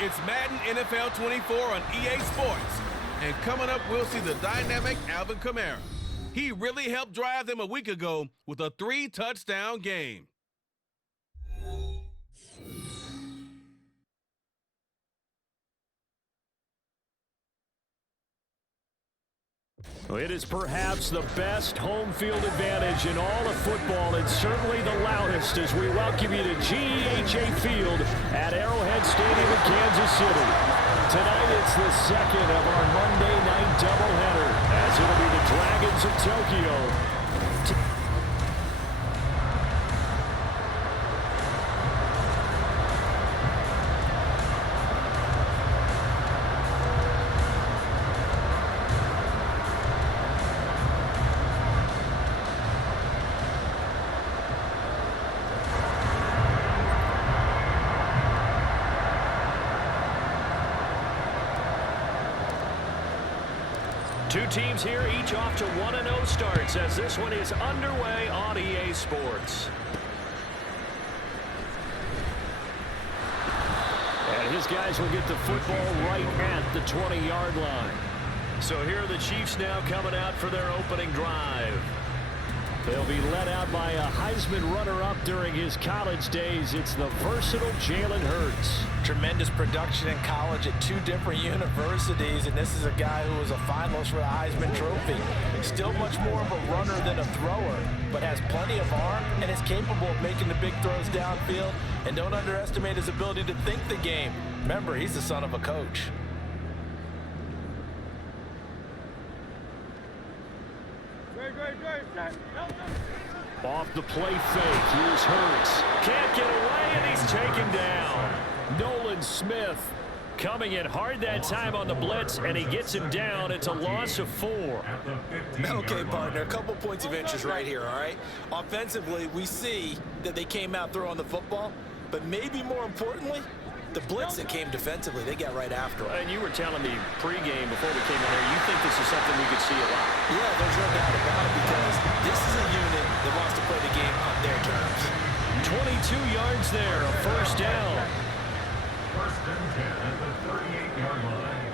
It's Madden NFL 24 on EA Sports. And coming up, we'll see the dynamic Alvin Kamara. He really helped drive them a week ago with a 3-touchdown game. It is perhaps the best home field advantage in all of football, and certainly the loudest as we welcome you to GEHA Field at Arrowhead Stadium in Kansas City. Tonight it's the second of our Monday night doubleheader, as it'll be the Dragons of Tokyo. Two teams here, each off to 1-0 starts as this one is underway on EA Sports. And his guys will get the football right at the 20-yard line. So here are the Chiefs now coming out for their opening drive. They'll be led out by a Heisman runner-up during his college days. It's the versatile Jalen Hurts. Tremendous production in college at two different universities, and this is a guy who was a finalist for the Heisman Trophy. Still much more of a runner than a thrower, but has plenty of arm and is capable of making the big throws downfield. And don't underestimate his ability to think the game. Remember, he's the son of a coach. Off the play fake, here's Hurts. Can't get away, and he's taken down. Nolan Smith coming in hard that time on the blitz, and he gets him down. It's a loss of 4. Okay, partner, a couple points of interest right here, all right? Offensively, we see that they came out throwing the football, but maybe more importantly, the blitz that came defensively, they got right after him. And you were telling me pregame before we came on here, you think this is something we could see a lot. Yeah, there's no doubt about it, because this is a unit that wants to play the game on their terms. 22 yards there, a first down. First and 10 at the 38-yard line.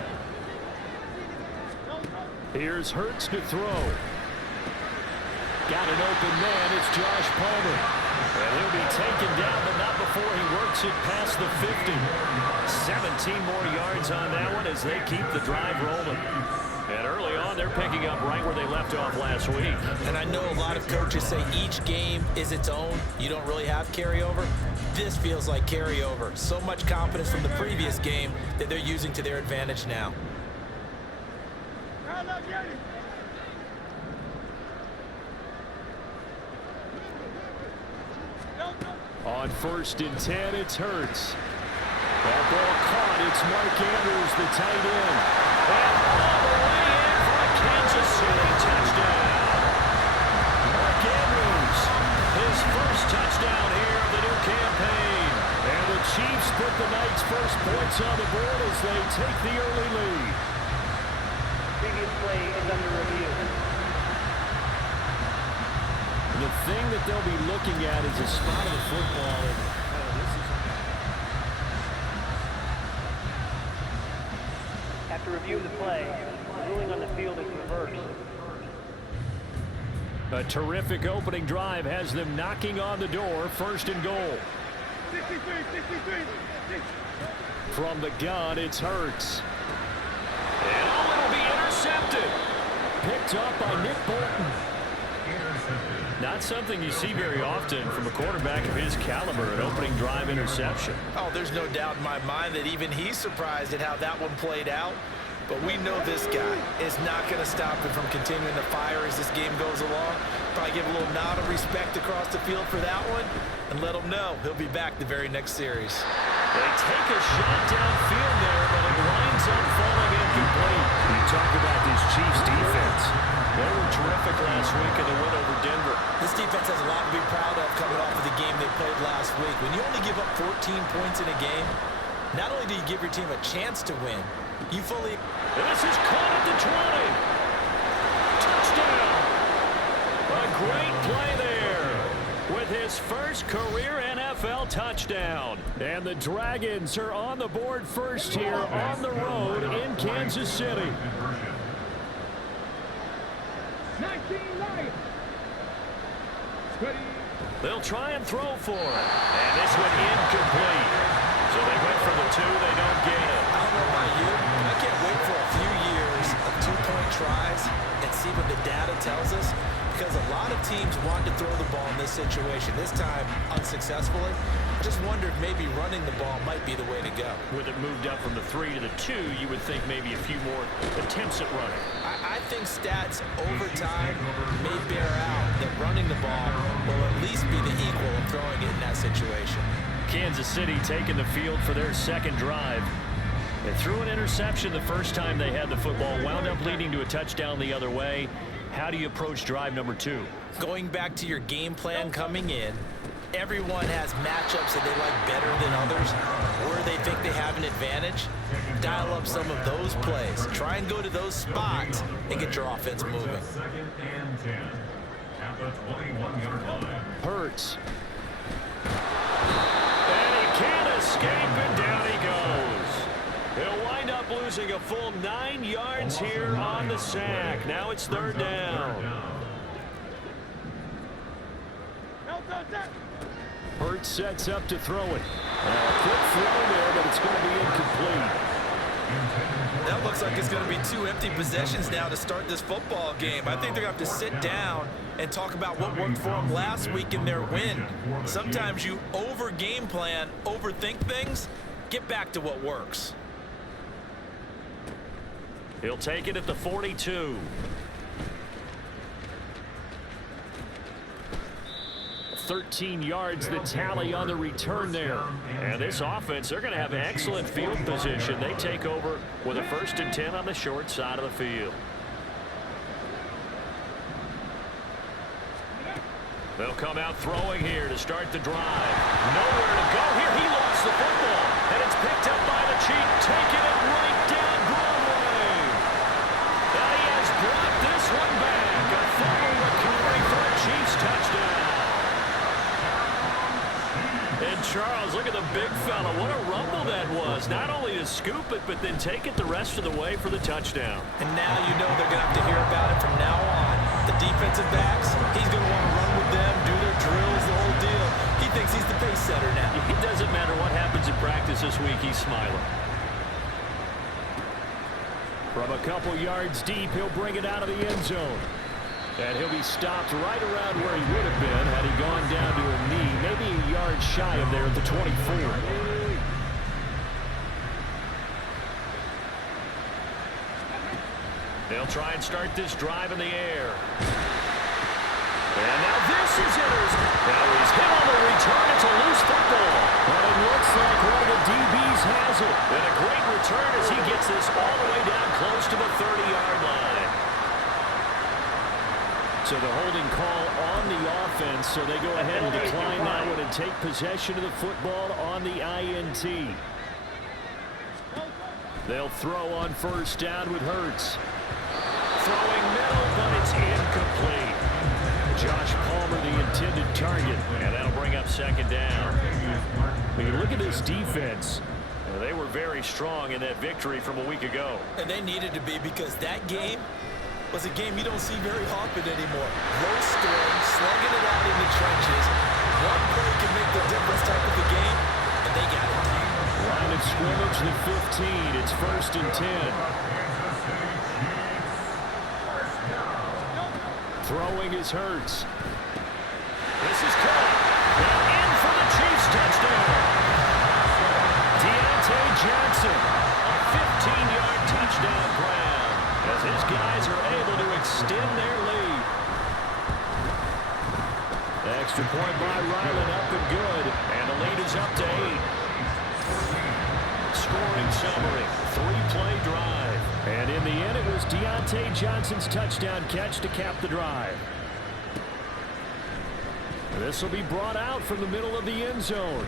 Here's Hurts to throw. Got an open man, it's Josh Palmer. And he'll be taken down, but not before he works it past the 50. 17 more yards on that one as they keep the drive rolling. And early on, they're picking up right where they left off last week. And I know a lot of coaches say each game is its own. You don't really have carryover. This feels like carryover. So much confidence from the previous game that they're using to their advantage now. On 1st and 10, it's Hurts. That ball caught. It's Mark Andrews, the tight end. And all the way in for a Kansas City touchdown. Mark Andrews, his first touchdown here of the new campaign. And the Chiefs put the night's first points on the board as they take the early lead. Previous play is under review. The thing that they'll be looking at is a spot of the football. After review of the play, ruling on the field is reversed. A terrific opening drive has them knocking on the door. 1st and goal. 63. From the gun, it's Hurts. And it'll be intercepted. Picked up by Nick Bolton. Not something you see very often from a quarterback of his caliber, an opening drive interception. Oh, there's no doubt in my mind that even he's surprised at how that one played out. But we know this guy is not going to stop him from continuing to fire as this game goes along. Probably give a little nod of respect across the field for that one and let him know he'll be back the very next series. They take a shot downfield there, but it winds up falling incomplete. You talk about this Chiefs defense. They were terrific last week in the win over Denver. This defense has a lot to be proud of coming off of the game they played last week. When you only give up 14 points in a game, not only do you give your team a chance to win, you fully... And this is caught at the 20. Touchdown. A great play there with his his first career NFL touchdown. And the Dragons are on the board first here on the road in Kansas City. 19 Lions. Ready. They'll try and throw for it. And this one incomplete. So they went for the 2. They don't get it. I don't know about you, but I can't wait for a few years of 2-point tries and see what the data tells us, because a lot of teams want to throw the ball in this situation. This time, unsuccessfully. I just wondered maybe running the ball might be the way to go. With it moved up from the 3 to the 2, you would think maybe a few more attempts at running. I think stats over time may bear out that running the ball will at least be the equal of throwing it in that situation. Kansas City taking the field for their second drive. They threw an interception the first time they had the football, wound up leading to a touchdown the other way. How do you approach drive number 2? Going back to your game plan coming in, everyone has matchups that they like better than others, where they think they have an advantage. Dial up some of those plays. Try and go to those spots and get your offense moving. Second and 10 at the 21-yard line. Hurts. And he can't escape, and down he goes. He'll wind up losing a full 9 yards here on the sack. Now it's third down. Hurts sets up to throw it. Quick throw there, but it's going to be incomplete. That looks like it's going to be 2 empty possessions now to start this football game. I think they're going to have to sit down and talk about what worked for them last week in their win. Sometimes you over-game plan, overthink things. Get back to what works. He'll take it at the 42. 13 yards the tally on the return there. And this offense, they're going to have excellent field position. They take over with a 1st and 10 on the short side of the field. They'll come out throwing here to start the drive. Nowhere to go here. He lost the football. And it's picked up by the Chief, taking it right down Broadway. And he has brought this one back. A fumble recovery for a Chiefs touchdown. And Charles, look at the big fella. What a rumble that was. Not only to scoop it, but then take it the rest of the way for the touchdown. And now you know they're going to have to hear about it from now on. The defensive backs, he's going to want to run with them, do their drills, the whole deal. He thinks he's the pace setter now. It doesn't matter what happens in practice this week, he's smiling. From a couple yards deep, he'll bring it out of the end zone. And he'll be stopped right around where he would have been had he gone down to a knee, maybe a yard shy of there at the 24. They'll try and start this drive in the air. And now this is intercepted. Now he's hit on the return. It's a loose football. But it looks like one of the DBs has it. And a great return as he gets this all the way down close to the 30-yard line. So the holding call on the offense, so they go ahead and decline that one and take possession of the football on the INT. They'll throw on 1st down with Hurts. Throwing middle, but it's incomplete. Josh Palmer, the intended target, and that'll bring up 2nd down. When you look at this defense, they were very strong in that victory from a week ago. And they needed to be, because that game was a game you don't see very often anymore. Low scoring, slugging it out in the trenches. One play can make the difference type of the game, and they got it done. Line of scrimmage, the 15. It's 1st and 10. Throwing is Hurts. This is caught. And in for the Chiefs touchdown. Deontay Johnson, a 15-yard touchdown grab, as his guys are able to extend their lead. Extra point by Ryland, up and good. And the lead is up to 8. Scoring summary, 3-play drive. And in the end, it was Deontay Johnson's touchdown catch to cap the drive. This will be brought out from the middle of the end zone.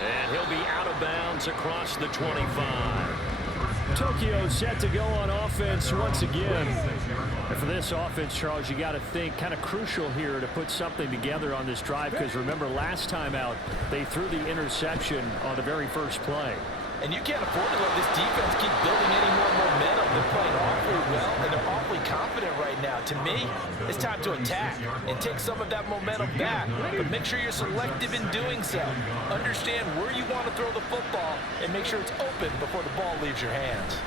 And he'll be out of bounds across the 25. Tokyo set to go on offense once again. And for this offense, Charles, you got to think kind of crucial here to put something together on this drive, because remember last time out they threw the interception on the very first play. And you can't afford to let this defense keep building any more momentum. They're playing awfully well, and they're awfully confident right now. To me, it's time to attack and take some of that momentum back. But make sure you're selective in doing so. Understand where you want to throw the football and make sure it's open before the ball leaves your hands.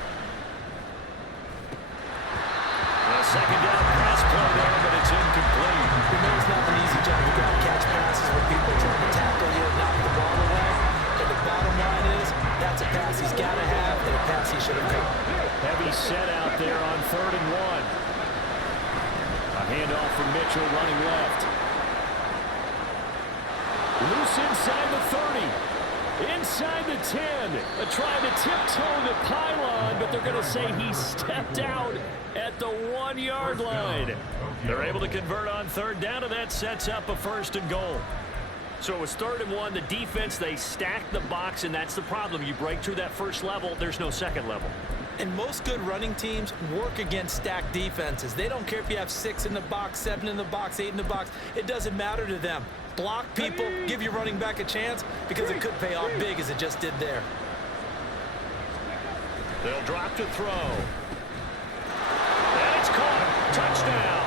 Second down pass play there, but it's incomplete. You know it's not an easy job. You got to catch passes when people are trying to tackle you and knock the ball away. And the bottom line is, that's a pass he's got to have and a pass he should have caught. Heavy set out there on 3rd and 1. A handoff from Mitchell running left. Loose inside the 30. Inside the 10. Trying to tiptoe the pylon, but they're going to say he stepped out at the 1-yard line. They're able to convert on 3rd down, and that sets up a 1st and goal. So it was 3rd and 1. The defense, they stacked the box, and that's the problem. You break through that first level, there's no second level. And most good running teams work against stacked defenses. They don't care if you have 6 in the box, 7 in the box, 8 in the box. It doesn't matter to them. Block people, give your running back a chance, because it could pay off big as it just did there. They'll drop to throw. And it's caught. Touchdown.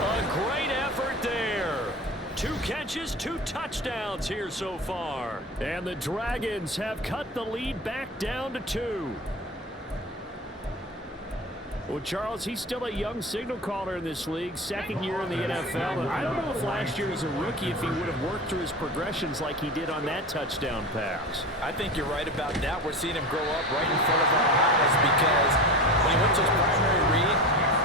A great effort there. 2 catches, 2 touchdowns here so far. And the Dragons have cut the lead back down to 2. Well, Charles, he's still a young signal caller in this league, 2nd year in the NFL. And I don't know if last year as a rookie, if he would have worked through his progressions like he did on that touchdown pass. I think you're right about that. We're seeing him grow up right in front of our eyes, because when he went to his primary read,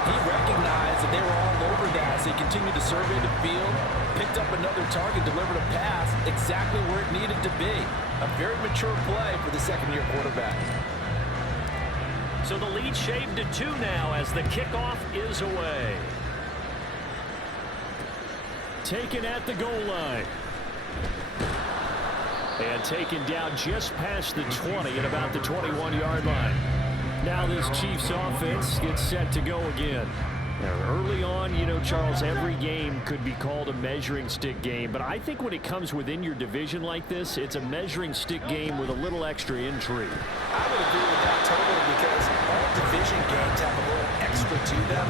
he recognized that they were all over that. So he continued to survey the field, picked up another target, delivered a pass exactly where it needed to be. A very mature play for the 2nd-year quarterback. So the lead shaved to 2 now as the kickoff is away. Taken at the goal line. And taken down just past the 20 at about the 21-yard line. Now this Chiefs offense gets set to go again. Now, early on, you know, Charles, every game could be called a measuring stick game, but I think when it comes within your division like this, it's a measuring stick game with a little extra intrigue. I would agree with that totally, because all division games have a little extra to them.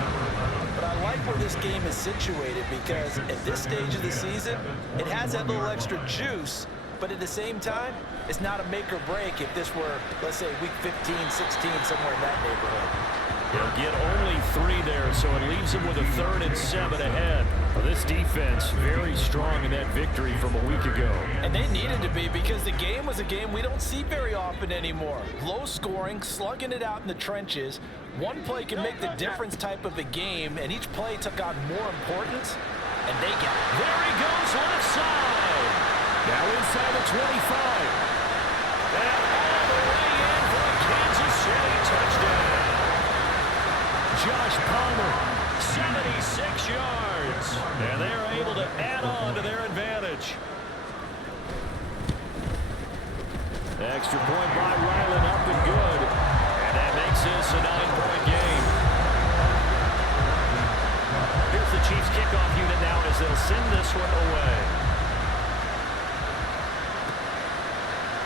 But I like where this game is situated, because at this stage of the season, it has that little extra juice, but at the same time, it's not a make or break if this were, let's say, week 15, 16, somewhere in that neighborhood. They'll get only 3 there, so it leaves them with a 3rd and 7 ahead. Well, this defense very strong in that victory from a week ago. And they needed to be, because the game was a game we don't see very often anymore. Low scoring, slugging it out in the trenches. One play can make the difference type of a game, and each play took on more importance, and they got it. There he goes, left side. Now inside the 25. And all the way in for a Kansas City touchdown. Josh Palmer, 76 yards. And they're able to add on to their advantage. Extra point by Ryland, up and good. And that makes this a 9-point game. Here's the Chiefs kickoff unit now as they'll send this one away.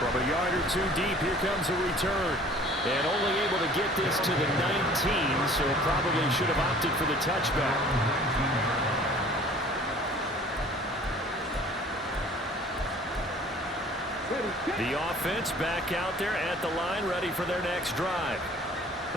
From a yard or 2 deep, here comes a return. And only able to get this to the 19, so probably should have opted for the touchback. The offense back out there at the line, ready for their next drive.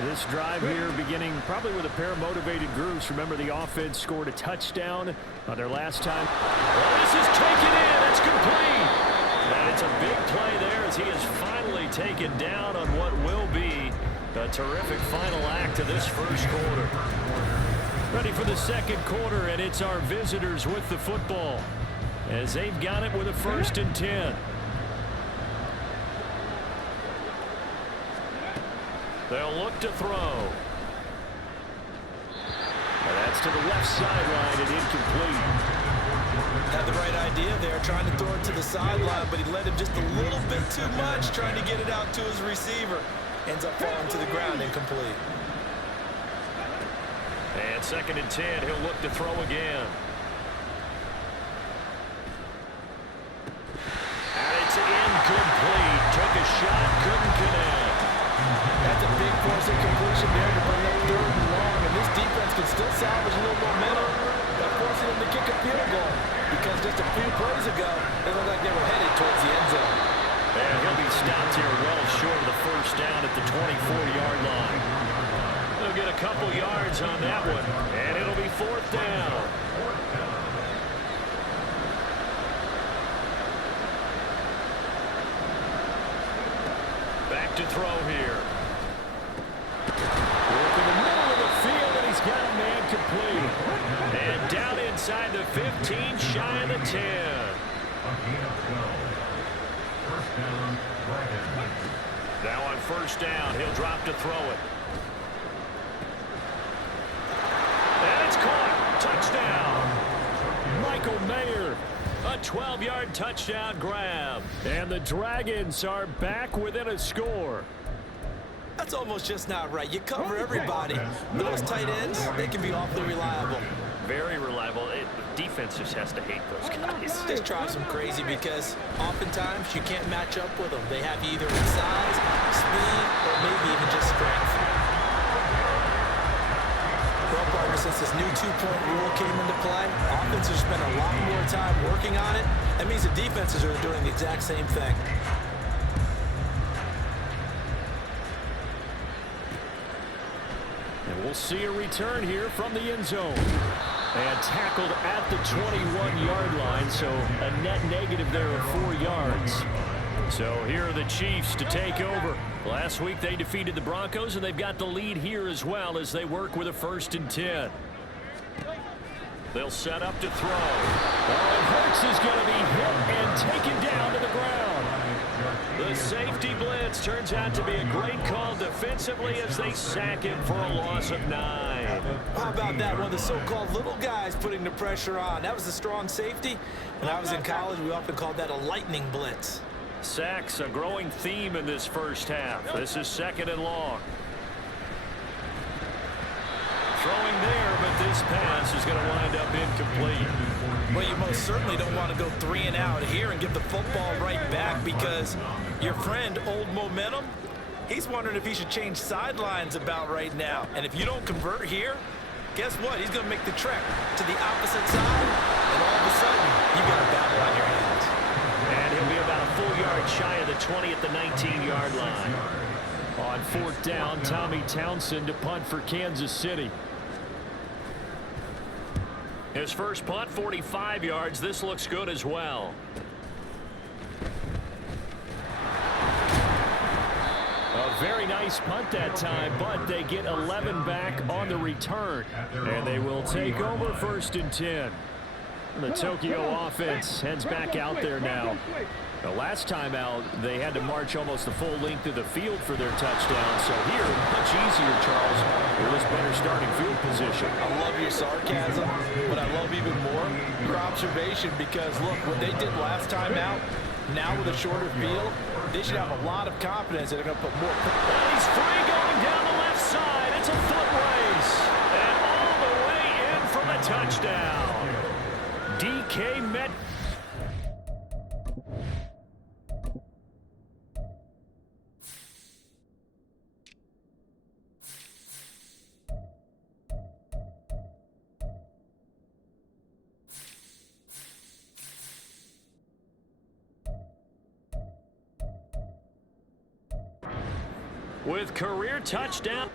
This drive here beginning probably with a pair of motivated groups. Remember, the offense scored a touchdown on their last time. Well, this is taken in. It's complete. And it's a big play there as he is finally taken down on what will be a terrific final act of this first quarter. Ready for the 2nd quarter, and it's our visitors with the football as they've got it with a 1st and 10. They'll look to throw. And that's to the left sideline and incomplete. Had the right idea there, trying to throw it to the sideline, but he let him just a little bit too much, trying to get it out to his receiver. Ends up falling to the ground, incomplete. And 2nd and 10, he'll look to throw again. And it's incomplete. Took a shot, couldn't connect. That's a big force incompletion there to bring up 3rd and long, and this defense can still salvage a little momentum by forcing them to kick a field goal, because just a few plays ago, they looked like they were headed towards the end zone. And he'll be stopped here well short of the 1st down at the 24-yard line. They'll get a couple yards on that one, and it'll be 4th down. Back to throw here. Working the middle of the field, and he's got a man complete. And down inside the 15, shy of the 10. Now on 1st down, he'll drop to throw it. And it's caught. Touchdown. Michael Mayer. A 12-yard touchdown grab. And the Dragons are back within a score. That's almost just not right. You cover everybody. Those tight ends, they can be awfully reliable. Very reliable. Defense just has to hate those guys. This drives them crazy because oftentimes you can't match up with them. They have either in size, speed, or maybe even just strength. Well, partner, since this new two-point rule came into play, offenses spend a lot more time working on it. That means the defenses are doing the exact same thing. And we'll see a return here from the end zone. And tackled at the 21-yard line, so a net negative there of 4 yards. So here are the Chiefs to take over. Last week they defeated the Broncos, and they've got the lead here as well as they work with a 1st and 10. They'll set up to throw. And Hurts is going to be hit and taken down to the ground. The safety blitz turns out to be a great call defensively as they sack him for a loss of 9. How about that? One of the so-called little guys putting the pressure on. That was a strong safety. When I was in college, we often called that a lightning blitz. Sacks, a growing theme in this 1st half. This is 2nd and long. Throwing there, but this pass is going to wind up incomplete. Well, you most certainly don't want to go 3 and out here and give the football right back, because your friend, Old Momentum, he's wondering if he should change sidelines about right now. And if you don't convert here, guess what? He's going to make the trek to the opposite side, and all of a sudden, you've got a battle on your hands. And he'll be about a full yard shy of the 20 at the 19-yard line. On 4th down, Tommy Townsend to punt for Kansas City. His first punt, 45 yards. This looks good as well. A very nice punt that time, but they get 11 back on the return. And they will take over 1st and 10. The Tokyo offense heads back out there now. The last time out, they had to march almost the full length of the field for their touchdown. So here, much easier, Charles, with this better starting field position. I love your sarcasm, but I love even more your observation, because, look, what they did last time out, now with a shorter field, they should have a lot of confidence that they're going to put more. And he's free going down the left side. It's a foot race. And all the way in for the touchdown. DK Metcalf. With career touchdown.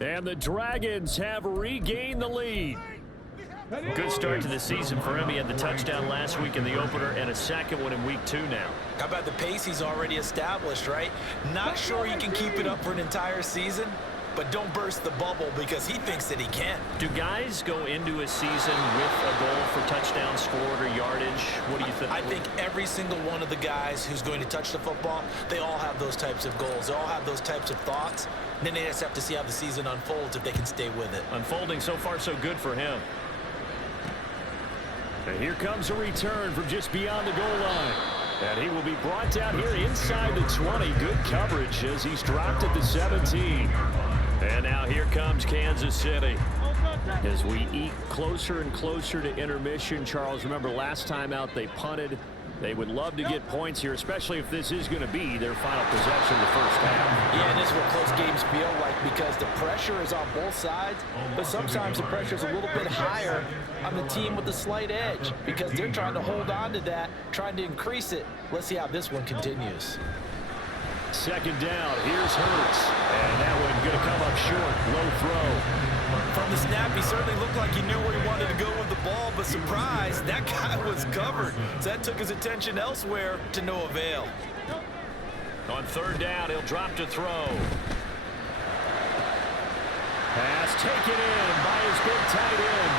And the Dragons have regained the lead. Good start to the season for him. He had the touchdown last week in the opener and a second one in week 2 now. How about the pace he's already established, right? Not sure he can keep it up for an entire season, but don't burst the bubble because he thinks that he can. Do guys go into a season with a goal for touchdown scored or yardage? What do you think? I think every single one of the guys who's going to touch the football, they all have those types of goals. They all have those types of thoughts. And then they just have to see how the season unfolds if they can stay with it. Unfolding so far so good for him. And here comes a return from just beyond the goal line. And he will be brought down here inside the 20. Good coverage as he's dropped at the 17. And now here comes Kansas City. As we eat closer and closer to intermission, Charles, remember last time out they punted. They would love to get points here, especially if this is going to be their final possession of the first half. Yeah, and this is what close games feel like because the pressure is on both sides, but sometimes the pressure is a little bit higher on the team with the slight edge because they're trying to hold on to that, trying to increase it. Let's see how this one continues. Second down, here's Hurts. And that one going to come up short, low throw. From the snap, he certainly looked like he knew where he wanted to go with the ball, but surprise, that guy was covered. So that took his attention elsewhere to no avail. On third down, he'll drop to throw. Pass taken in by his big tight end.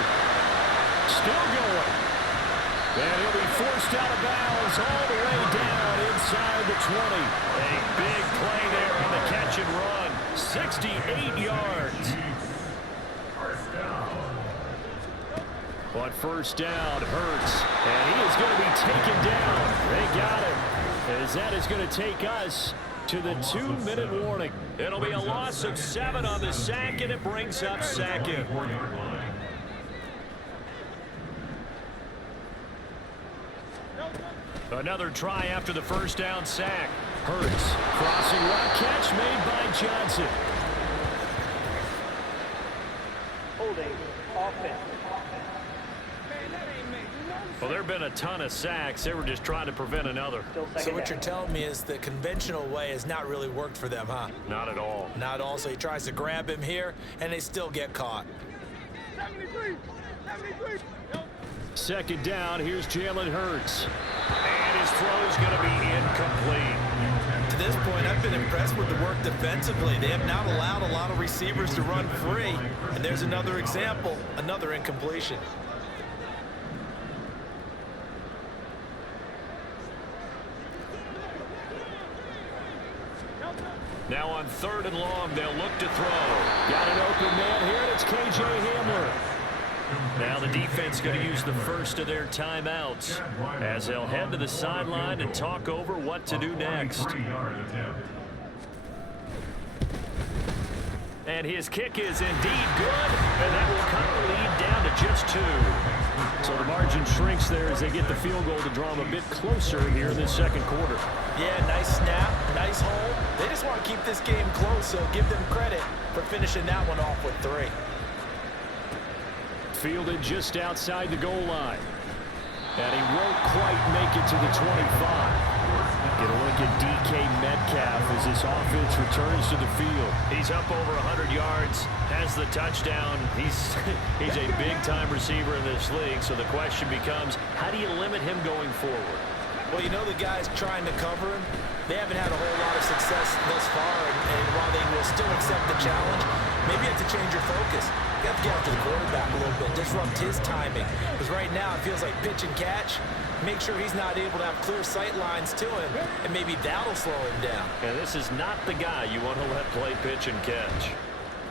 Still going. And he'll be forced out of bounds all the way down inside the 20. A big play there on the catch and run. 68 yards. On first down, Hurts. And he is going to be taken down. They got him. As that is going to take us to the 2-minute warning. It'll be a loss of 7 on the sack, and it brings up second. Another try after the first down sack. Hurts, crossing route catch made by Johnson. Holding offense. Well, there have been a ton of sacks. They were just trying to prevent another. So what you're telling me is the conventional way has not really worked for them, huh? Not at all. Not at all. So he tries to grab him here, and they still get caught. 73. Second down, here's Jalen Hurts. And his throw is going to be incomplete. To this point, I've been impressed with the work defensively. They have not allowed a lot of receivers to run free. And there's another example, another incompletion. Now on third and long, they'll look to throw. Got an open man here, and it's K.J. Hamler. Now the defense going to use the first of their timeouts as they'll head to the sideline and talk over what to do next. And his kick is indeed good, and that will cut the lead down to just 2. So the margin shrinks there as they get the field goal to draw them a bit closer here in this second quarter. Yeah, nice snap, nice hold. They just want to keep this game close, so give them credit for finishing that one off with 3. Fielded just outside the goal line. And he won't quite make it to the 25. Get a look at DK Metcalf as this offense returns to the field. He's up over 100 yards, has the touchdown. He's a big-time receiver in this league, so the question becomes, how do you limit him going forward? Well, you know the guys trying to cover him, they haven't had a whole lot of success thus far, and while they will still accept the challenge, maybe you have to change your focus. You have to get after the quarterback a little bit, disrupt his timing. Because right now it feels like pitch and catch. Make sure he's not able to have clear sight lines to him, and maybe that'll slow him down. And this is not the guy you want to let play pitch and catch.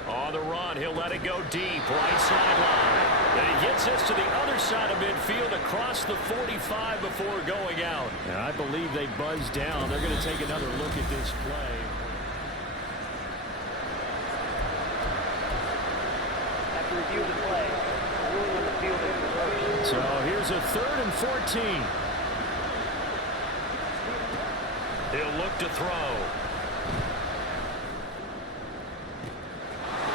On the run, he'll let it go deep, right sideline. And he gets us to the other side of midfield across the 45 before going out. And I believe they buzzed down. They're going to take another look at this play. After review of the play, ruling on the field is So here's a 3rd and 14. He'll look to throw.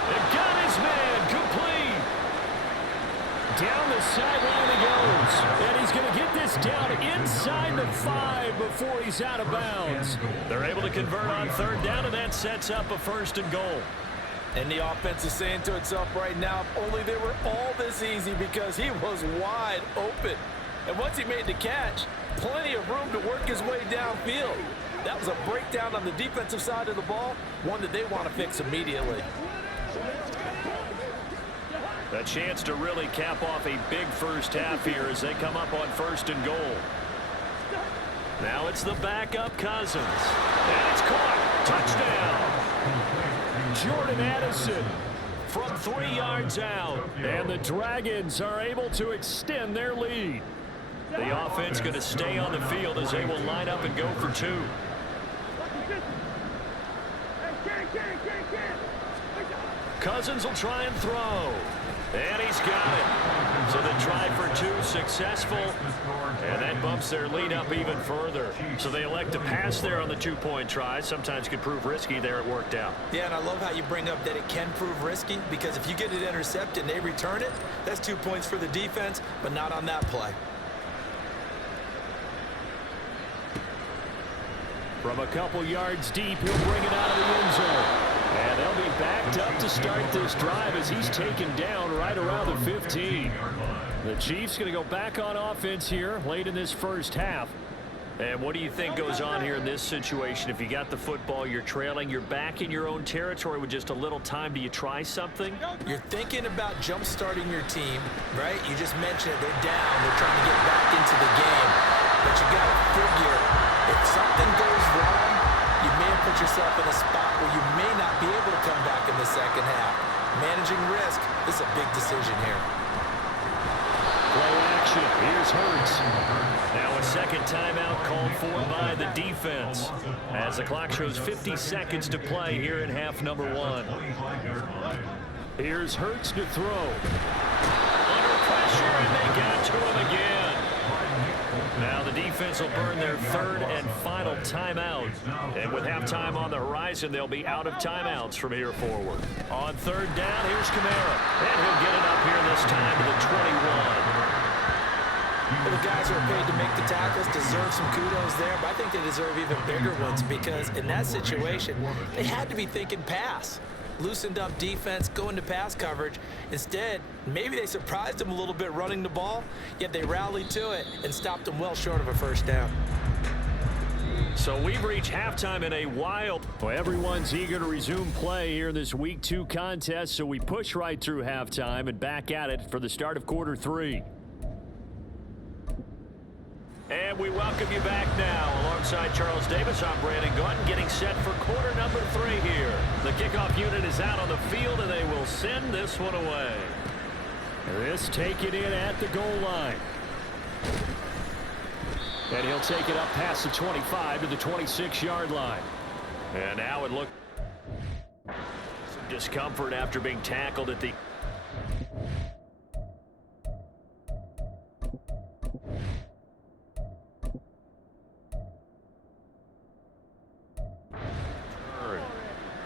And got his man complete. Down the sideline he goes. And he's going to get this down inside the 5 before he's out of bounds. They're able to convert on third down, and that sets up a 1st and goal. And the offense is saying to itself right now, if only they were all this easy, because he was wide open. And once he made the catch, plenty of room to work his way downfield. That was a breakdown on the defensive side of the ball, one that they want to fix immediately. A chance to really cap off a big first half here as they come up on 1st and goal. Now it's the backup Cousins. And it's caught. Touchdown. Jordan Addison from 3 yards out. And the Dragons are able to extend their lead. The offense going to stay on the field as they will line up and go for 2. Cousins will try and throw. And he's got it. So the try for 2 successful. And that bumps their lead up even further. So they elect to pass there on the 2-point try. Sometimes could prove risky. There it worked out. Yeah, and I love how you bring up that it can prove risky, because if you get it intercepted and they return it, that's 2 points for the defense, but not on that play. From a couple yards deep, he'll bring it out of the end zone. And they'll be backed up to start this drive as he's taken down right around the 15. The Chiefs going to go back on offense here late in this first half. And what do you think goes on here in this situation? If you got the football, you're trailing, you're back in your own territory with just a little time. Do you try something? You're thinking about jump-starting your team, right? You just mentioned it. They're down. They're trying to get back into the game. But you got to figure, if something goes wrong, you may have put yourself in a spot where you may not be able to come back in the second half. Managing risk is a big decision here. Play action. Here's Hurts. Now a second timeout called for by the defense as the clock shows 50 seconds to play here in half number 1. Here's Hurts to throw. Under pressure, and they got to him again. Now the defense will burn their 3rd and final timeout. And with halftime on the horizon, they'll be out of timeouts from here forward. On 3rd down, here's Kamara. And he'll get it up here this time to the 21. Well, the guys who are paid to make the tackles deserve some kudos there, but I think they deserve even bigger ones, because in that situation, they had to be thinking pass. Loosened up defense, going to pass coverage. Instead, maybe they surprised them a little bit running the ball, yet they rallied to it and stopped them well short of a first down. So we've reached halftime in a while. Well, everyone's eager to resume play here in this Week 2 contest, so we push right through halftime and back at it for the start of quarter 3. And we welcome you back now. Alongside Charles Davis, I'm Brandon Gaunt, getting set for quarter number 3 here. The kickoff unit is out on the field, and they will send this one away. This taken in at the goal line. And he'll take it up past the 25 to the 26-yard line. And now it looks some discomfort after being tackled at the...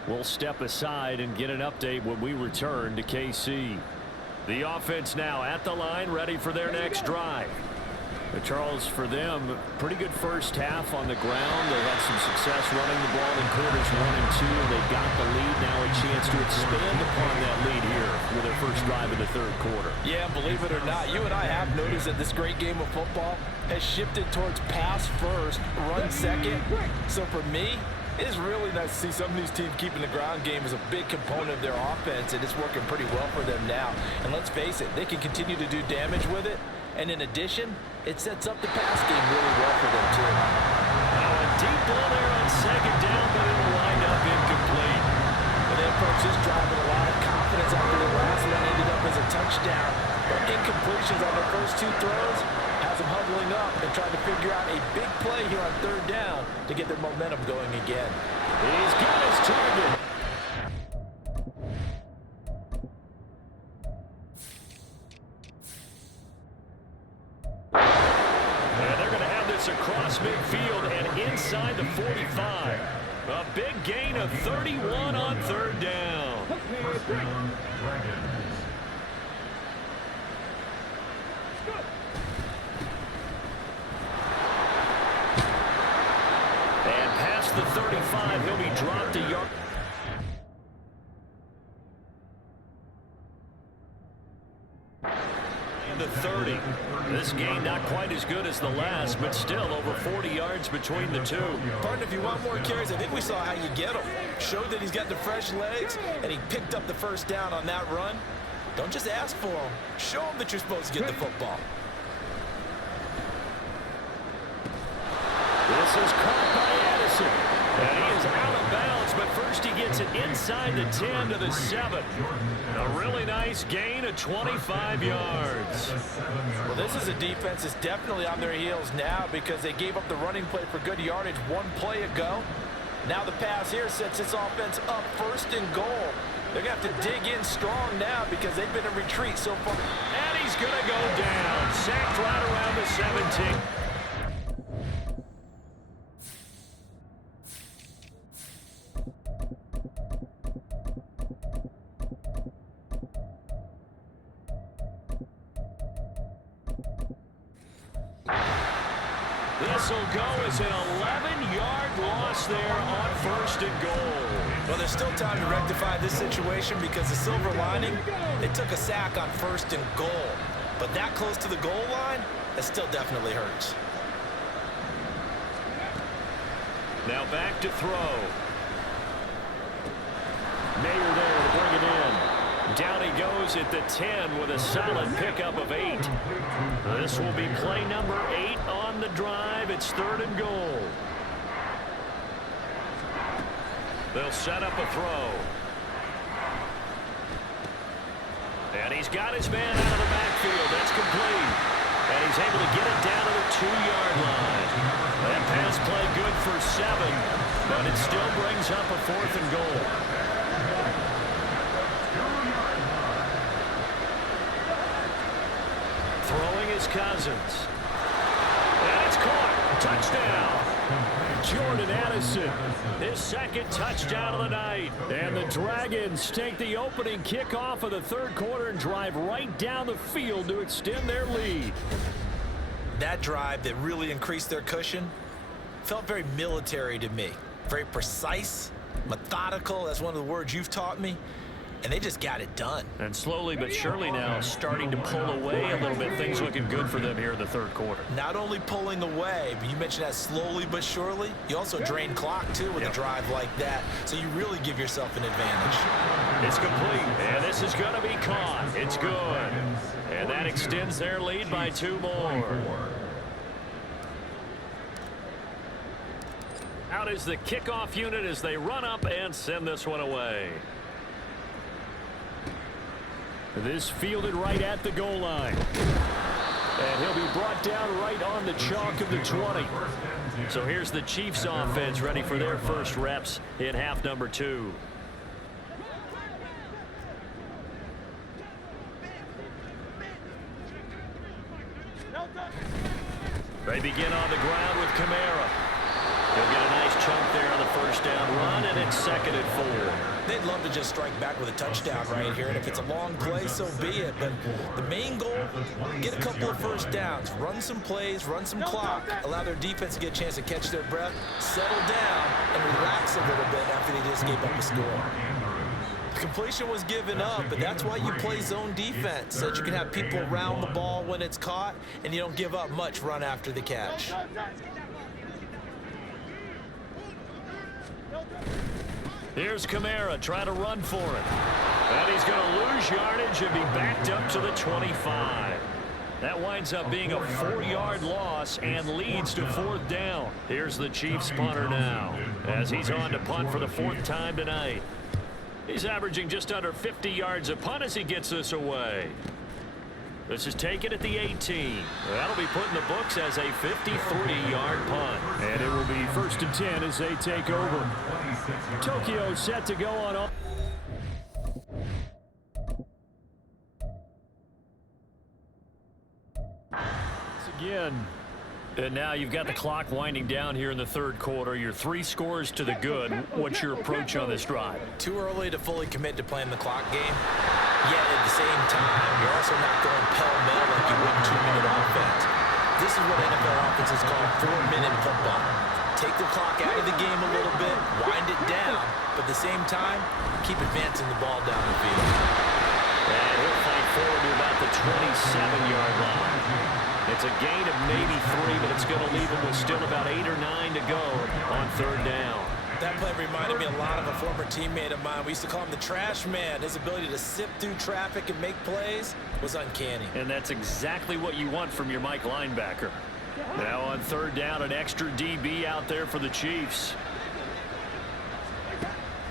We'll step aside and get an update when we return to KC. The offense now at the line, ready for their next drive. But Charles, for them, pretty good first half on the ground. They had some success running the ball in quarters 1 and 2, and they got the lead. Now a chance to expand upon that lead here with their first drive in the 3rd quarter. Yeah, believe it or not, you and I have noticed that this great game of football has shifted towards pass first, run second. So for me, it is really nice to see some of these teams keeping the ground game as a big component of their offense, and it's working pretty well for them now. And let's face it, they can continue to do damage with it. And in addition, it sets up the pass game really well for them, too. Now a deep ball there on 2nd down, but it'll wind up incomplete. But they approach this drive with a lot of confidence after the last one ended up as a touchdown. But incompletions on their first 2 throws has them huddling up and trying to figure out a big play here on 3rd down to get their momentum going again. He's got his target. Across midfield and inside the 45. A big gain of 31 on 3rd down. Touchdown, Dragons. And past the 35, he'll be dropped a yard. down to 30. This game not quite as good as the last, but still over 40 yards between the two. Partner, if you want more carries, I think we saw how you get them. Showed that he's got the fresh legs, and he picked up the first down on that run. Don't just ask for them. Show them that you're supposed to get the football. This is caught by Addison. And he is out of bounds, but first he gets it inside the 10 to the 7. A really nice gain of 25 yards. Well, this is a defense that's definitely on their heels now because they gave up the running play for good yardage one play ago. Now the pass here sets this offense up first and goal. They're going to have to dig in strong now because they've been in retreat so far. And he's going to go down. Sacked right around the 17. This will go as an 11-yard loss there on first and goal. Well, there's still time to rectify this situation because the silver lining, they took a sack on first and goal. But that close to the goal line, that still definitely hurts. Now back to throw. Mayer there to bring it in. Down he goes at the 10 with a solid pickup of 8. This will be play number 8 on the drive. It's third and goal. They'll set up a throw. And he's got his man out of the backfield. That's complete. And he's able to get it down to the 2-yard line. That pass play good for 7, but it still brings up a fourth and goal. Throwing is Cousins. And it's caught. Touchdown. Jordan Addison, his second touchdown of the night. And the Dragons take the opening kickoff of the third quarter and drive right down the field to extend their lead. That drive that really increased their cushion felt very military to me. Very precise, methodical. That's one of the words you've taught me. And they just got it done. And slowly but surely now starting to pull away a little bit. Things looking good for them here in the third quarter. Not only pulling away, but you mentioned that slowly but surely. You also drain clock, too, with a drive like that. So you really give yourself an advantage. It's complete. And this is going to be caught. It's good. And that extends their lead by 2 more. Out is the kickoff unit as they run up and send this one away. This fielded right at the goal line. And he'll be brought down right on the chalk of the 20. So here's the Chiefs offense ready for their first reps in half number 2. They begin on the ground with Kamara. He'll get a nice chunk there on the first down run, and it's 2nd and 4. They'd love to just strike back with a touchdown right here, and if it's a long play, so be it. But the main goal, get a couple of first downs, run some plays, run some clock, allow their defense to get a chance to catch their breath, settle down, and relax a little bit after they just gave up a score. Completion was given up, but that's why you play zone defense, so that you can have people around the ball when it's caught, and you don't give up much run after the catch. Here's Kamara trying to run for it. And he's going to lose yardage and be backed up to the 25. That winds up being a 4-yard loss and leads to 4th down. Here's the Chiefs punter now as he's on to punt for the 4th time tonight. He's averaging just under 50 yards a punt as he gets this away. This is taken at the 18. That'll be put in the books as a 53-yard punt. And it will be 1st and 10 as they take over. Tokyo set to go on. Again. And now you've got the clock winding down here in the third quarter. Your 3 scores to the good. What's your approach on this drive? Too early to fully commit to playing the clock game. Yet at the same time, you're also not going pell-mell like you would 2-minute offense. This is what NFL offenses call 4-minute football. Take the clock out of the game a little bit, wind it down, but at the same time, keep advancing the ball down the field. And he'll fight forward to about the 27-yard line. It's a gain of maybe 3, but it's going to leave him with still about 8 or 9 to go on third down. That play reminded me a lot of a former teammate of mine. We used to call him the trash man. His ability to sift through traffic and make plays was uncanny. And that's exactly what you want from your Mike linebacker. Now on third down, an extra DB out there for the Chiefs.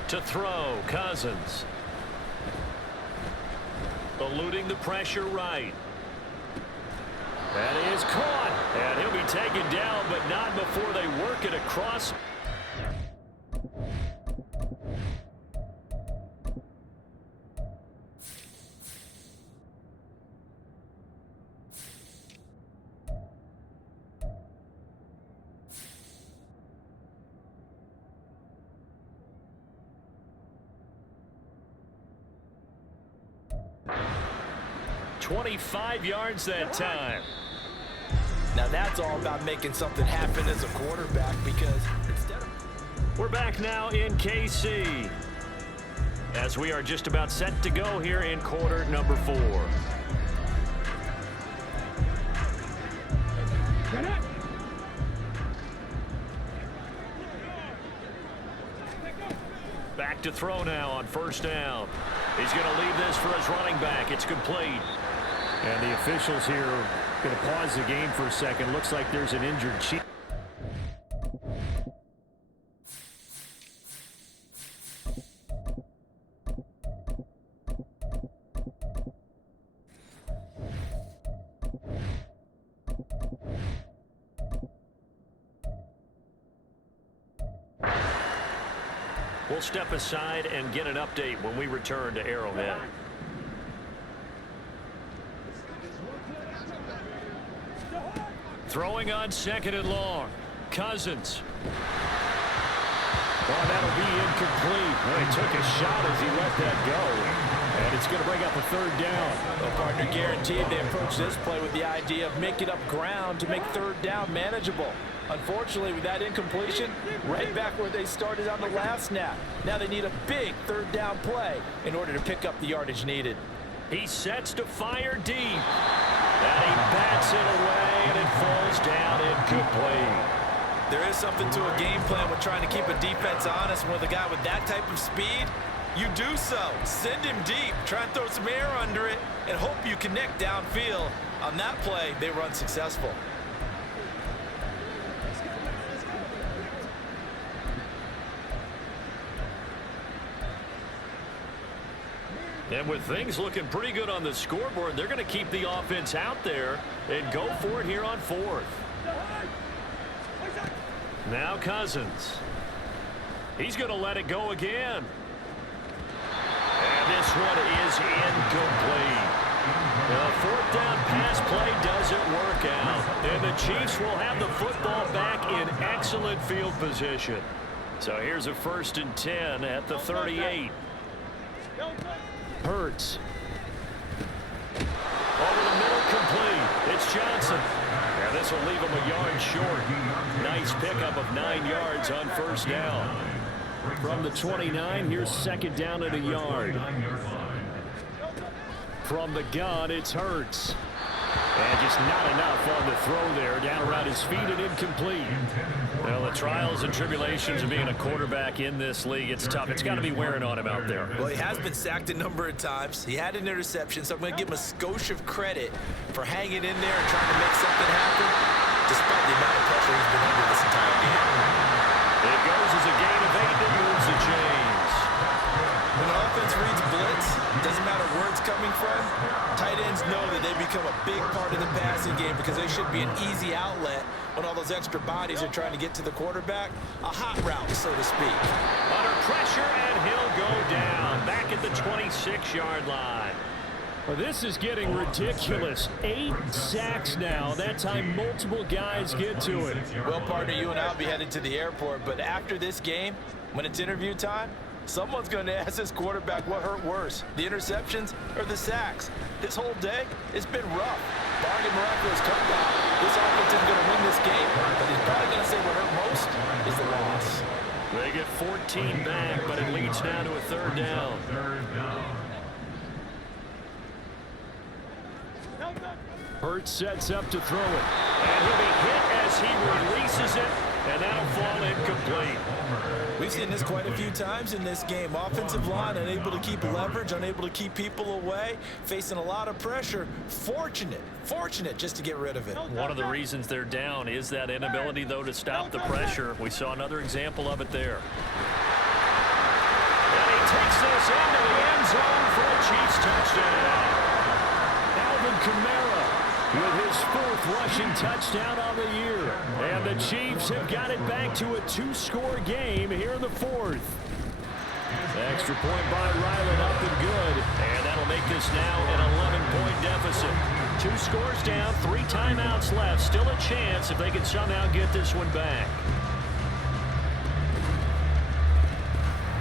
To throw, Cousins. Eluding the pressure right. That is caught. And he'll be taken down, but not before they work it across. .25 yards that time. Now that's all about making something happen as a quarterback, because instead of... We're back now in KC as we are just about set to go here in quarter number 4. Back to throw now on first down. He's going to leave this for his running back. It's complete. And the officials here are going to pause the game for a second. Looks like there's an injured Chief. We'll step aside and get an update when we return to Arrowhead. Throwing on second and long. Cousins. Well, that'll be incomplete. Well, he took a shot as he let that go. And it's going to bring up a third down. Well, partner, guaranteed they approach this play with the idea of making up ground to make third down manageable. Unfortunately, with that incompletion, right back where they started on the last snap. Now they need a big third down play in order to pick up the yardage needed. He sets to fire deep. And he bats it away, and it falls down incomplete. There is something to a game plan with trying to keep a defense honest. With a guy with that type of speed, you do so. Send him deep, try and throw some air under it, and hope you connect downfield. On that play, they were unsuccessful. And with things looking pretty good on the scoreboard, they're going to keep the offense out there and go for it here on fourth. Now Cousins. He's going to let it go again. And this one is incomplete. The fourth down pass play doesn't work out. And the Chiefs will have the football back in excellent field position. So here's a 1st and 10 at the 38. Hurts. Over the middle, complete. It's Johnson. And this will leave him a yard short. Nice pickup of 9 yards on first down. From the 29, here's second down at a yard. From the gun, it's Hurts. And just not enough on the throw there. Down around his feet and incomplete. Well, the trials and tribulations of being a quarterback in this league, it's tough. It's got to be wearing on him out there. Well, he has been sacked a number of times. He had an interception, so I'm going to give him a skosh of credit for hanging in there and trying to make something happen, despite the amount of pressure he's been under this entire game. It goes as a gain of 8 that moves the chains. When an offense reads blitz, it doesn't matter where it's coming from, tight ends know that they become a big part of the passing game because they should be an easy outlet when all those extra bodies are trying to get to the quarterback. A hot route, so to speak. Under pressure, and he'll go down. Back at the 26-yard line. Well, this is getting ridiculous. 8 sacks now. That time, multiple guys get to it. Well, partner, you and I will be headed to the airport, but after this game, when it's interview time, someone's going to ask this quarterback what hurt worse, the interceptions or the sacks. This whole day, it's been rough. Barring a miraculous comeback, this offense isn't going to win this game, but he's probably going to say what hurt most is the loss. They get 14 back, but it leads now to a third down. Hurts sets up to throw it. And he'll be hit as he releases it, and that'll fall incomplete. We've seen this quite a few times in this game. Offensive line unable to keep leverage, unable to keep people away, facing a lot of pressure. Fortunate just to get rid of it. One of the reasons they're down is that inability, though, to stop the pressure. We saw another example of it there. And he takes this into the end zone for a Chiefs touchdown. Alvin Kamara with his 4th rushing touchdown on the year. And the Chiefs have got it back to a 2-score game here in the 4th. Extra point by Ryland up and good. And that'll make this now an 11-point deficit. 2 scores down, 3 timeouts left. Still a chance if they can somehow get this one back.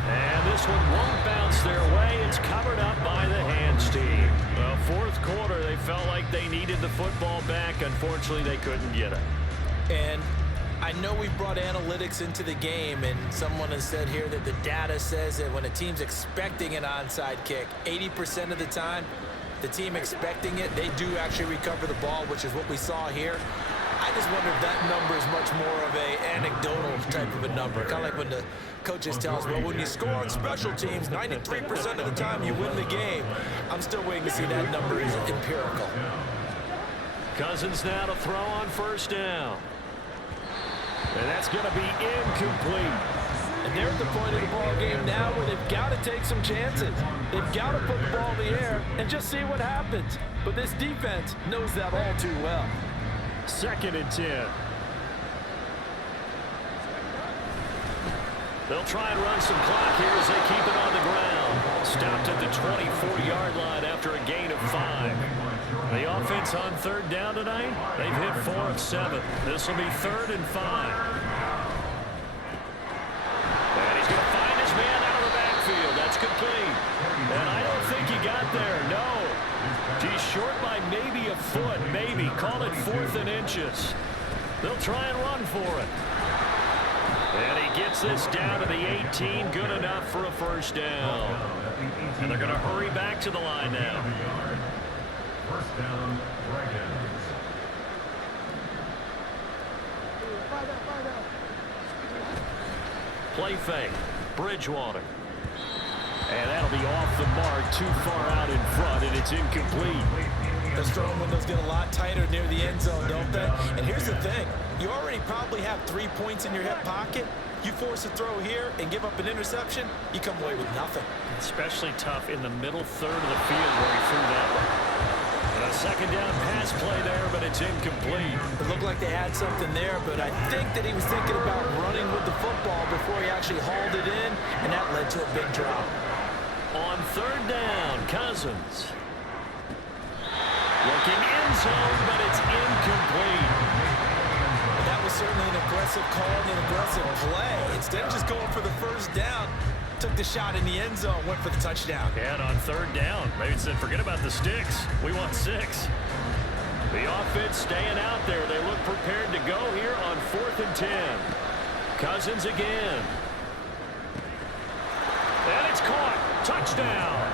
And this one won't bounce their way. It's covered up by the hands team. Well, 4th quarter, they felt like they needed the football back. Unfortunately, they couldn't get it. And I know we brought analytics into the game, and someone has said here that the data says that when a team's expecting an onside kick, 80% of the time, the team expecting it, they do actually recover the ball, which is what we saw here. I just wonder if that number is much more of a anecdotal type of a number. Kind of like when the coaches tell us, well, when you score on special teams, 93% of the time you win the game. I'm still waiting to see that number is empirical. Cousins now to throw on 1st down. And that's going to be incomplete. And they're at the point of the ball game now where they've got to take some chances. They've got to put the ball in the air and just see what happens. But this defense knows that all too well. 2nd and 10. They'll try and run some clock here as they keep it on the ground. Stopped at the 24-yard line after a gain of 5. The offense on 3rd down tonight, they've hit 4 of 7. This will be 3rd and 5. And he's going to find his man out of the backfield. That's complete. And I don't think he got there. No. He's short by maybe a foot, maybe. Call it 4th and inches. They'll try and run for it. And he gets this down to the 18. Good enough for a 1st down. And they're going to hurry back to the line now. 1st down, Dragons. Play fake. Bridgewater. And that'll be off the mark, too far out in front, and it's incomplete. The throwing windows get a lot tighter near the end zone, don't they? And here's the thing. You already probably have 3 points in your hip pocket. You force a throw here and give up an interception, you come away with nothing. Especially tough in the middle 3rd of the field where he threw that one. And a 2nd down pass play there, but it's incomplete. It looked like they had something there, but I think that he was thinking about running with the football before he actually hauled it in, and that led to a big drop. On 3rd down, Cousins. Looking end zone, but it's incomplete. That was certainly an aggressive call and an aggressive play. Instead of just going for the 1st down, took the shot in the end zone, went for the touchdown. And on 3rd down, maybe said, forget about the sticks. We want 6. The offense staying out there. They look prepared to go here on 4th and 10. Cousins again. And it's caught. Touchdown.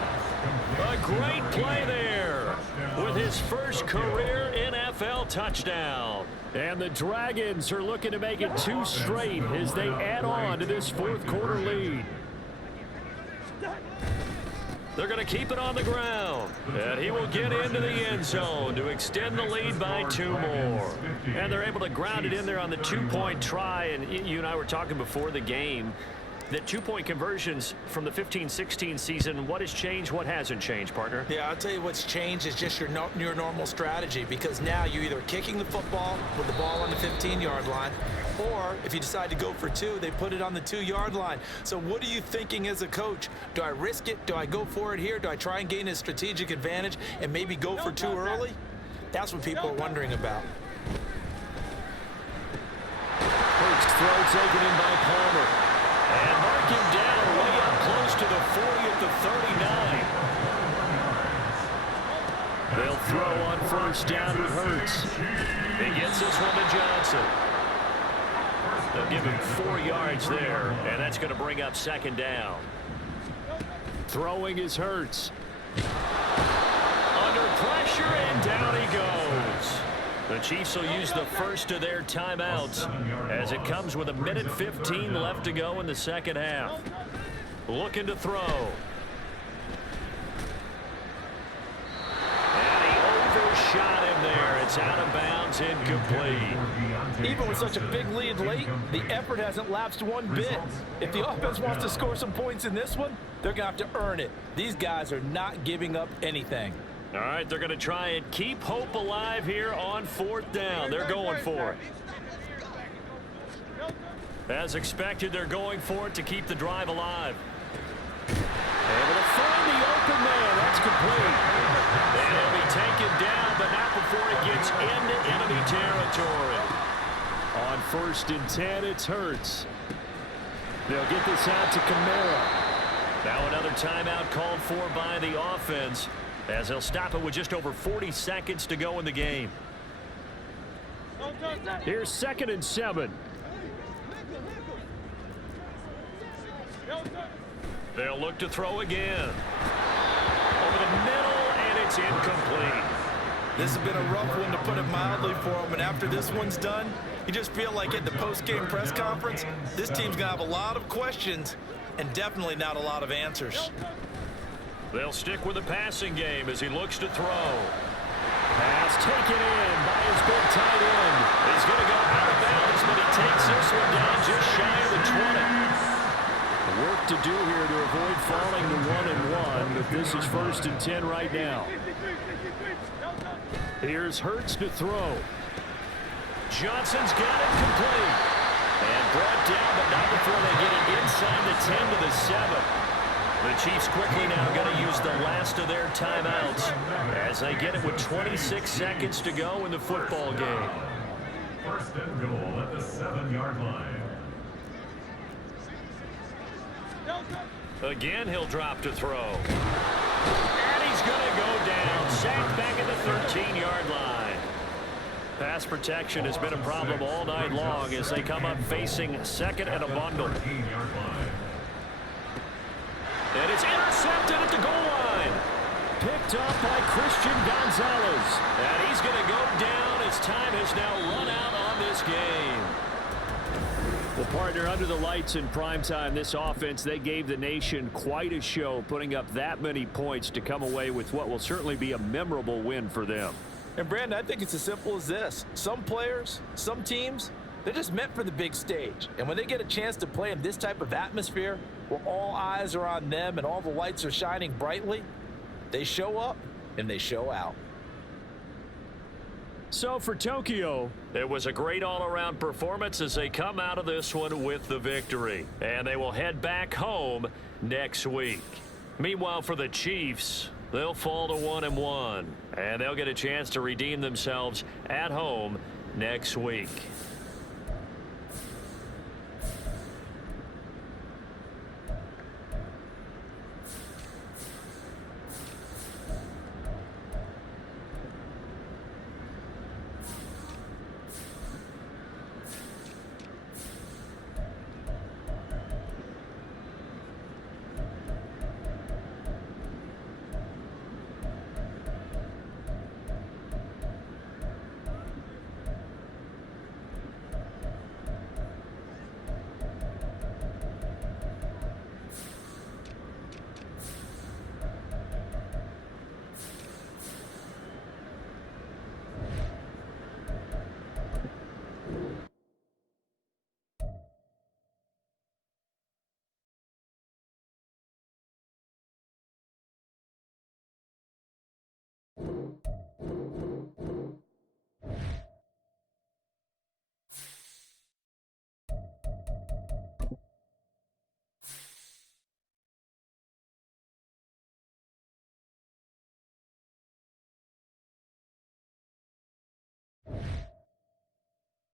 A great play there with his first career NFL touchdown. And the Dragons are looking to make it 2 straight as they add on to this 4th quarter lead. They're going to keep it on the ground. And he will get into the end zone to extend the lead by 2 more. And they're able to ground it in there on the 2-point try. And you and I were talking before the game. The 2-point conversions from the 15-16 season, what has changed, what hasn't changed, partner? Yeah, I'll tell you what's changed is just your normal strategy, because now you're either kicking the football with the ball on the 15-yard line, or if you decide to go for 2, they put it on the 2-yard line. So what are you thinking as a coach? Do I risk it? Do I go for it here? Do I try and gain a strategic advantage and maybe go for 2 early? That's what people are wondering about. First throw taken in by Palmer. And mark him down way up close to the 40 at the 39. They'll throw on 1st down with Hurts. He gets this one to Johnson. They'll give him 4 yards there, and that's going to bring up 2nd down. Throwing is Hurts. Under pressure, and down he goes. Chiefs will use the first of their timeouts as it comes with 1:15 left to go in the second half. Looking to throw. And he overshot him there. It's out of bounds, incomplete. Even with such a big lead late, the effort hasn't lapsed one bit. If the offense wants to score some points in this one, they're going to have to earn it. These guys are not giving up anything. All right, they're going to try and keep hope alive here on 4th down. They're going for it. As expected, they're going for it to keep the drive alive. Able to find the open man. That's complete. And he'll be taken down, but not before it gets into enemy territory. On 1st and 10, it's Hurts. They'll get this out to Kamara. Now another timeout called for by the offense, as they'll stop it with just over 40 seconds to go in the game. Here's 2nd and 7. They'll look to throw again. Over the middle, and it's incomplete. This has been a rough one, to put it mildly, for them. And after this one's done, you just feel like at the post-game press conference, this team's going to have a lot of questions and definitely not a lot of answers. They'll stick with the passing game as he looks to throw. Pass taken in by his big tight end. He's going to go out of bounds, but he takes this one down just shy of the 20. Work to do here to avoid falling to 1-1, but this is 1st and 10 right now. Here's Hurts to throw. Johnson's got it complete. And brought down, but not before they get it inside the 10 to the 7. The Chiefs quickly now going to use the last of their timeouts as they get it with 26 seconds to go in the football game. 1st and goal at the 7-yard line. Again, he'll drop to throw. And he's going to go down. Sacked back at the 13-yard line. Pass protection has been a problem all night long as they come up facing 2nd and a bundle. And it's intercepted at the goal line. Picked up by Christian Gonzalez. And he's going to go down as time has now run out on this game. Well, partner, under the lights in primetime, this offense, they gave the nation quite a show, putting up that many points to come away with what will certainly be a memorable win for them. And, Brandon, I think it's as simple as this. Some players, some teams, they're just meant for the big stage. And when they get a chance to play in this type of atmosphere where all eyes are on them and all the lights are shining brightly, they show up and they show out. So for Tokyo, it was a great all-around performance as they come out of this one with the victory. And they will head back home next week. Meanwhile, for the Chiefs, they'll fall to 1-1. And they'll get a chance to redeem themselves at home next week.